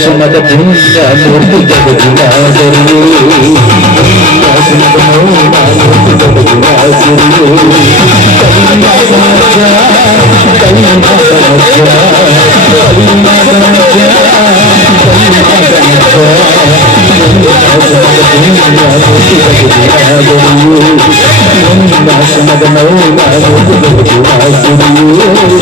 సుమద పుణ్య మూర్తి జగదునాథరు సుమద మూర్తి జగదునాథరు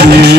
Yeah.